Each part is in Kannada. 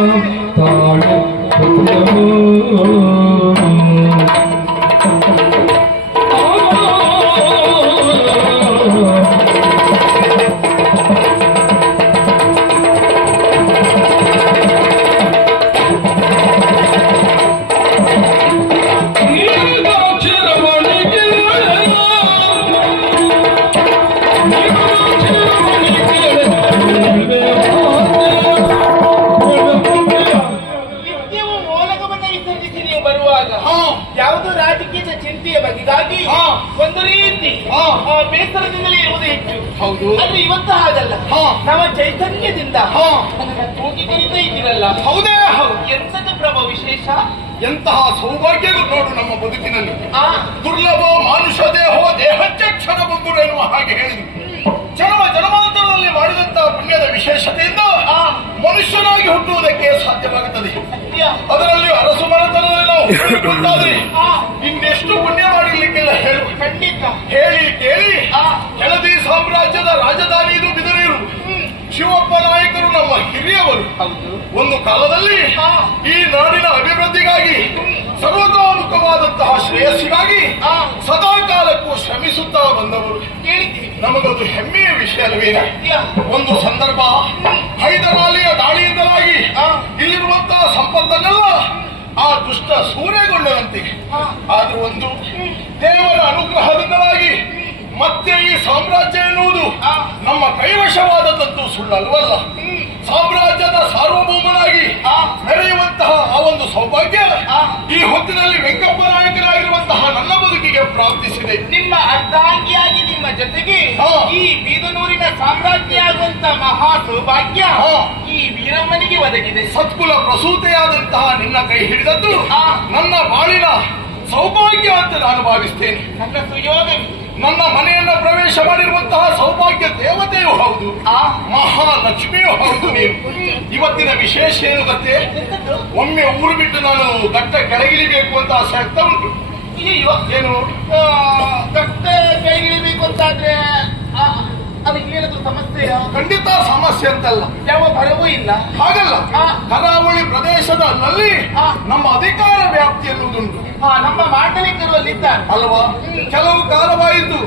ತಾಳೆ ಯಾವುದು ರಾಜಕೀಯದ ಚಿಂತೆಯ ಬಗೆಗಾಗಿ ಒಂದು ರೀತಿ ಬೇಸರದಿಂದಲೇ ಇರುವುದು ಹೆಚ್ಚು. ಹೌದು, ಆದ್ರೆ ಇವತ್ತು ಹಾಗಲ್ಲ. ನಮ್ಮ ಚೈತನ್ಯದಿಂದ ನನಗೆ ತೂಗಿ ಕರೀತಾ ಇದ್ದೀರಲ್ಲ. ಹೌದೇ ಹೌದು. ಎಂತದ ಪ್ರಭು ವಿಶೇಷ? ಎಂತಹ ಸೌಭಾಗ್ಯಗಳು ನೋಡು ನಮ್ಮ ಬದುಕಿನಲ್ಲಿ. ದುರ್ಲಭ ಮಾನುಷ ದೇಹೋ ದೇಹಕ್ಕೆ ಕ್ಷಣ ಬಂದು ಎನ್ನುವ ಹಾಗೆ ಹೇಳಿದ್ರು. ಜನ್ಮ ಜನ್ಮಾಂತರದಲ್ಲಿ ಮಾಡಿದಂತಹ ಪುಣ್ಯದ ವಿಶೇಷತೆಯಿಂದ ಮನುಷ್ಯನಾಗಿ ಹುಟ್ಟುವುದಕ್ಕೆ ಸಾಧ್ಯವಾಗುತ್ತದೆ. ಅದರಲ್ಲಿ ಅರಸು ಮನೆತನದಲ್ಲಿ ನಾವು ಹೇಳಿಕೊಂಡಾದ್ರೆ ಇನ್ನೆಷ್ಟು ಪುಣ್ಯ ಮಾಡಿರ್ಲಿಕ್ಕೆಲ್ಲ ಹೇಳು. ಖಂಡಿತ ಹೇಳಿ ಕೇಳಿ ಕೆಳದಿ ಸಾಮ್ರಾಜ್ಯದ ರಾಜಧಾನಿ ಇದು ಬಿದರೀರು. ಶಿವಪ್ಪ ನಾಯಕರು ನಮ್ಮ ಹಿರಿಯವರು. ಒಂದು ಕಾಲದಲ್ಲಿ ಈ ನಾಡಿನ ಅಭಿವೃದ್ಧಿಗಾಗಿ ಸರ್ವತೋಮುಖವಾದಂತಹ ಶ್ರೇಯಸ್ಸಿಗಾಗಿ ಸದಾ ಕಾಲಕ್ಕೂ ಶ್ರಮಿಸುತ್ತಾ ಬಂದವರು. ನಮಗದು ಹೆಮ್ಮೆಯ ವಿಷಯ ಅಲ್ವೇನೆ. ಒಂದು ಸಂದರ್ಭ ಹೈದರಾಲಿಯ ದಾಳಿಯಿಂದಲಾಗಿ ಇಲ್ಲಿರುವಂತಹ ಸಂಪತ್ತನ್ನೆಲ್ಲ ಆ ದುಷ್ಟ ಸೂರೆಗೊಂಡಂತೆ. ಆದ್ರೂ ಒಂದು ದೇವರ ಅನುಗ್ರಹದಿಂದಲಾಗಿ ಮತ್ತೆ ಈ ಸಾಮ್ರಾಜ್ಯ ಎನ್ನುವುದು ನಮ್ಮ ಕೈವಶವಾದದ್ದು ಸುಳ್ಳಲ್ವಲ್ಲ. ಸಾಮ್ರಾಜ್ಯದ ಸಾರ್ವಭೌಮನಾಗಿ ಮೆರೆಯುವಂತಹ ಆ ಒಂದು ಸೌಭಾಗ್ಯ ಈ ಹೊತ್ತಿನಲ್ಲಿ ವೆಂಕಪ್ಪ ನಾಯಕರಾಗಿರುವಂತಹ ನನ್ನ ಬದುಕಿಗೆ ಪ್ರಾಪ್ತಿಸಿದೆ. ನಿಮ್ಮ ಅರ್ಧಾಂಗಿಯಾಗಿ ನಿಮ್ಮ ಜೊತೆಗೆ ಈ ಬೀದನೂರಿನ ಸಾಮ್ರಾಜ್ಯ ಆಗುವಂತಹ ಮಹಾ ಸೌಭಾಗ್ಯ ಈ ವೀರಮ್ಮನಿಗೆ ಒದಗಿದೆ. ಸತ್ಕುಲ ಪ್ರಸೂತೆಯಾದಂತಹ ನಿನ್ನ ಕೈ ಹಿಡಿದದ್ದು ನನ್ನ ಬಾಳಿನ ಸೌಭಾಗ್ಯ ಅಂತ ನಾನು ಭಾವಿಸ್ತೇನೆ. ನನ್ನ ಸುಯೋಗ ನನ್ನ ಮನೆಯನ್ನ ಪ್ರವೇಶ ಮಾಡಿರುವಂತಹ ಸೌಭಾಗ್ಯ ದೇವತೆಯೂ ಹೌದು, ಮಹಾಲಕ್ಷ್ಮಿಯೂ ಹೌದು. ನೀನು ಇವತ್ತಿನ ವಿಶೇಷ ಏನು ಗೊತ್ತೇ? ಒಮ್ಮೆ ಊರು ಬಿಟ್ಟು ನಾನು ಘಟ್ಟ ಕೆಳಗಿಳಿಬೇಕು ಅಂತ ಆಸೆ ಆಗ್ತಾ ಉಂಟು. ಏನು ಘಟ್ಟ ಕೆಳಗಿಳಿಬೇಕು ಅಂತಾದ್ರೆ ಅದಕ್ಕೆ ಏನಾದ್ರು ಸಮಸ್ಯೆ? ಖಂಡಿತ ಸಮಸ್ಯೆ ಅಂತಲ್ಲ, ಯಾವ ಭರವೂ ಇಲ್ಲ. ಹಾಗಲ್ಲ, ಕರಾವಳಿ ಪ್ರದೇಶದಲ್ಲಿ ನಮ್ಮ ಅಧಿಕಾರ ವ್ಯಾಪ್ತಿ ಎನ್ನುವುದುಂಟು. ನಮ್ಮ ಮಾಂಡಲಿಕರಲ್ಲಿದ್ದಾರೆ ಅಲ್ವಾ? ಕೆಲವು ಕಾಲವಾಯಿತು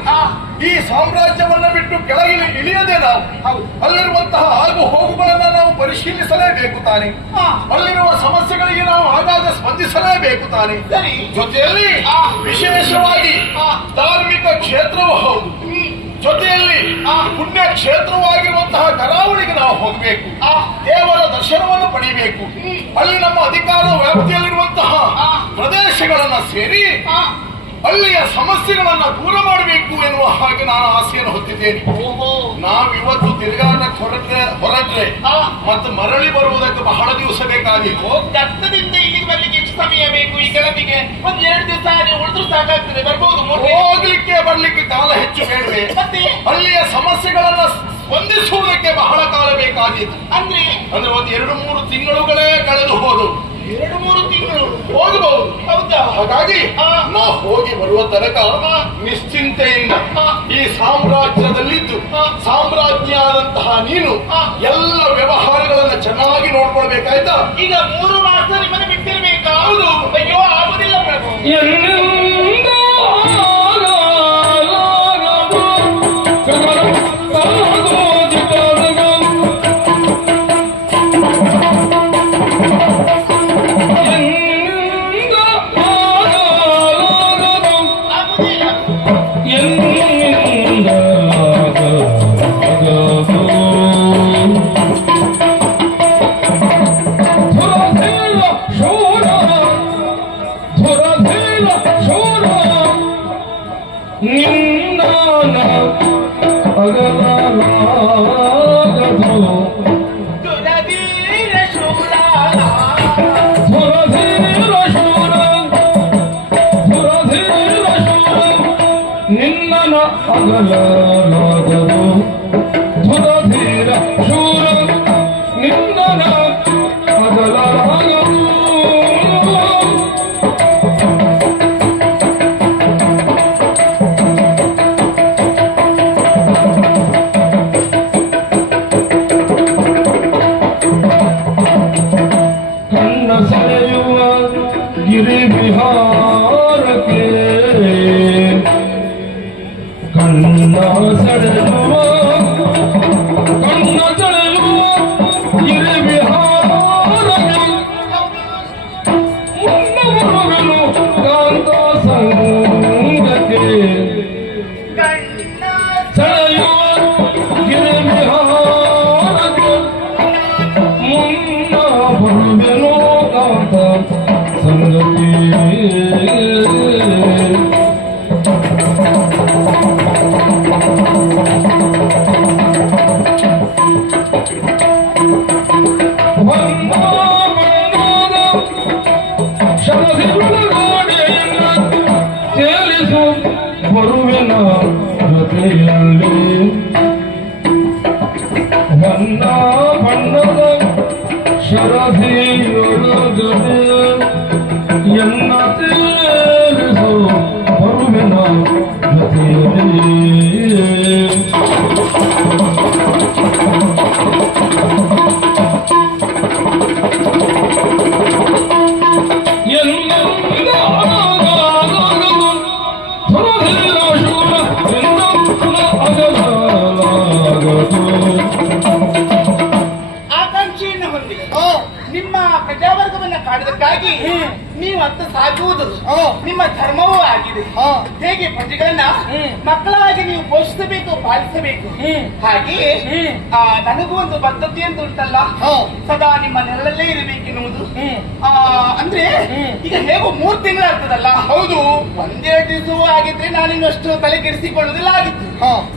ಈ ಸಾಮ್ರಾಜ್ಯವನ್ನ ಬಿಟ್ಟು ಕೆಳಗಿಳಿ ಇಳಿಯದೆ ನಾವು ಅಲ್ಲಿರುವಂತಹ ಆಗು ಹೋಗುಗಳನ್ನ ನಾವು ಪರಿಶೀಲಿಸಲೇಬೇಕು ತಾನೆ. ಅಲ್ಲಿರುವ ಸಮಸ್ಯೆಗಳಿಗೆ ನಾವು ಆಗಾಗ ಸ್ಪಂದಿಸಲೇಬೇಕು ತಾನೆ. ಜೊತೆಯಲ್ಲಿ ವಿಶೇಷವಾಗಿ ಧಾರ್ಮಿಕ ಕ್ಷೇತ್ರವೂ ಹೌದು, ಜೊತೆಯಲ್ಲಿ ಪುಣ್ಯ ಕ್ಷೇತ್ರವಾಗಿರುವಂತಹ ಕರಾವಳಿಗೆ ನಾವು ಹೋಗಬೇಕು, ದೇವರ ದರ್ಶನವನ್ನು ಪಡೆಯಬೇಕು. ಅಲ್ಲಿ ನಮ್ಮ ಅಧಿಕಾರ ವ್ಯಾಪ್ತಿಯಲ್ಲಿರುವಂತಹ ಪ್ರದೇಶಗಳನ್ನ ಸೇರಿ ಅಲ್ಲಿಯ ಸಮಸ್ಯೆಗಳನ್ನ ದೂರ ಮಾಡಬೇಕು ಎನ್ನುವ ಹಾಗೆ ನಾನು ಆಸೆಯನ್ನು ಹೊತ್ತಿದ್ದೇನೆ. ನಾವಿವತ್ತು ತಿರುಗಾಟಕ್ಕೆ ಹೊರಟ್ರೆ ಮತ್ತು ಮರಳಿ ಬರುವುದಕ್ಕೆ ಬಹಳ ದಿವಸ ಬೇಕಾಗಿತ್ತು. ಕಷ್ಟದಿಂದ ಇಲ್ಲಿಗೆ ಬರ್ಲಿಕ್ಕೆ ಎಷ್ಟು ಸಮಯ ಬೇಕು? ಈ ಗೆಳತಿಗೆ ಒಂದ್ 2 ದಿವಸ ಉಳಿದ್ರು ಸಾಕಾಗ್ತದೆ, ಬರ್ಬೋದು. ಹೋಗ್ಲಿಕ್ಕೆ ಬರ್ಲಿಕ್ಕೆ ಕಾಲ ಹೆಚ್ಚು ಬೇಡವೆ? ಅಲ್ಲಿಯ ಸಮಸ್ಯೆಗಳನ್ನ ಸ್ಪಂದಿಸುವುದಕ್ಕೆ ಬಹಳ ಕಾಲ ಬೇಕಾಗಿತ್ತು. ಅಂದ್ರೆ ಒಂದು 2-3 ತಿಂಗಳುಗಳೇ ಕಳೆದು ಹೋದು. 2-3 ತಿಂಗಳು ಹೋಗಬಹುದು. ಹೌದಾ? ಹಾಗಾಗಿ ನಾ ಹೋಗಿ ಬರುವ ತನಕ ನಿಶ್ಚಿಂತೆಯಿಂದ ಈ ಸಾಮ್ರಾಜ್ಯದಲ್ಲಿದ್ದು ಸಾಮ್ರಾಜ್ಞಿ ಆದಂತಹ ನೀನು ಎಲ್ಲ ವ್ಯವಹಾರಗಳನ್ನ ಚೆನ್ನಾಗಿ ನೋಡ್ಕೊಳ್ಬೇಕಾಯ್ತಾ? ಈಗ 3 ಮಾಸ ನಿಮ್ಮನ್ನು ಬಿಟ್ಟಿರ್ಬೇಕಾ? ಹೌದು. ಅಯ್ಯೋ, ಆಗುದಿಲ್ಲ ಪ್ರಭು. ಸೆಳೆಯುವ ಕಣ್ಣ ಸೆಳೆಯುವ ಗಿರಿವಿಹಾರಗೆ ಮುನ್ನವರುವೆನು ಕಾಂತ ಸಂಗಕ್ಕೆ ಸೆಳೆಯುವ ಗಿರಿವಿಹಾರಗೆ ಮುನ್ನ ಬರುವೆನು ಕಾಂತ ಸಂಗಕ್ಕೆ ಬರುವಿನ ಜೊತೆಯಲ್ಲಿ ಬಣ್ಣ ಬಣ್ಣದ ಶರಧಿಯೊಳಗಡೆ ಎನ್ನ ತೇಲಿಸು ಬರುವಿನ ಜೊತೆಯಲ್ಲಿ ಆಕಾಂಕ್ಷೆಯನ್ನು ಹೊಂದಿ ನಿಮ್ಮ ಪ್ರಜಾವರ್ಗವನ್ನ ಕಾಡುವುದಕ್ಕಾಗಿ ನೀವು ಅಂತ ಸಾಗುವುದು ನಿಮ್ಮ ಧರ್ಮವೂ ಆಗಿದೆ. ಹೇಗೆ ಪ್ರಜೆಗಳನ್ನ ಮಕ್ಕಳಾಗಿ ನೀವು ಪೋಷಿಸಬೇಕು, ಪಾಲಿಸಬೇಕು, ಹಾಗೆಯೇ ನನಗೂ ಒಂದು ಬದ್ಧತೆ ಅಂತ ಉಂಟಲ್ಲ, ಸದಾ ನಿಮ್ಮ ನೆರಳಲ್ಲೇ ಇರಬೇಕೆನ್ನುವುದು. ಅಂದ್ರೆ ಈಗ ಹೇಗೂ 3 ತಿಂಗಳಾಗ್ತದಲ್ಲ, ಹೌದು, ಒಂದೆರಡು ದಿವಸವೂ ಆಗಿದ್ರೆ ನಾನಿನ್ನಷ್ಟು ತಲೆ ಕೆಡಿಸಿಕೊಳ್ಳುವುದಿಲ್ಲ ಆಗಿತ್ತು.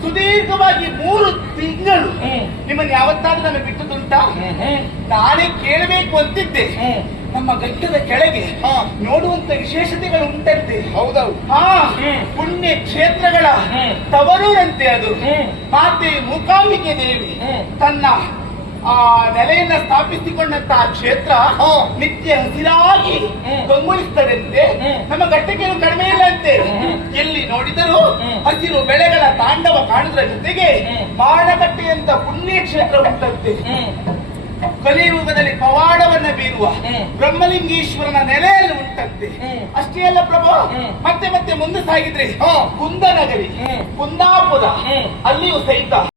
ಸುದೀರ್ಘವಾಗಿ 3 ತಿಂಗಳು ನಿಮ್ಮನ್ನು ಯಾವತ್ತಾದ್ರೂ ನಾನು ಬಿಟ್ಟುದುಂಟಾ? ನಾನೇ ಕೇಳಬೇಕು ಅಂತಿದ್ದೆ. ನಮ್ಮ ಘಟ್ಟದ ಕೆಳಗೆ ನೋಡುವಂತ ವಿಶೇಷತೆಗಳು ಉಂಟಂತೆ. ಹೌದೌದು. ಪುಣ್ಯ ಕ್ಷೇತ್ರಗಳ ತವರೂರಂತೆ ಅದು. ಮಾತೆ ಮೂಕಾಂಬಿಕೆ ದೇವಿ ತನ್ನ ನೆಲೆಯನ್ನ ಸ್ಥಾಪಿಸಿಕೊಂಡಂತಹ ಕ್ಷೇತ್ರ ನಿತ್ಯ ಹಸಿರಾಗಿ ಕಂಗೊಳಿಸ್ತದಂತೆ. ನಮ್ಮ ಘಟ್ಟಕ್ಕೆ ಕಡಿಮೆ ಇಲ್ಲಂತೆ. ಎಲ್ಲಿ ನೋಡಿದರೂ ಹಸಿರು ಬೆಳೆಗಳ ತಾಂಡವ ಕಾಣುವುದರ ಜೊತೆಗೆ ಬಾಣಕಟ್ಟೆಯಂತ ಪುಣ್ಯ ಕ್ಷೇತ್ರ ಉಂಟಂತೆ. ಕಲಿಯುಗದಲ್ಲಿ ಪವಾಡವನ್ನ ಬೀರುವ ಬ್ರಹ್ಮಲಿಂಗೇಶ್ವರನ ನೆಲೆಯಲ್ಲಿ ಉಂಟಂತೆ. ಅಷ್ಟೇ ಅಲ್ಲ ಪ್ರಭು, ಮತ್ತೆ ಮುಂದೆ ಸಾಗಿದ್ರೆ ಕುಂದನಗರಿ, ಕುಂದಾಪುರ, ಅಲ್ಲಿಯೂ ಸಹಿತ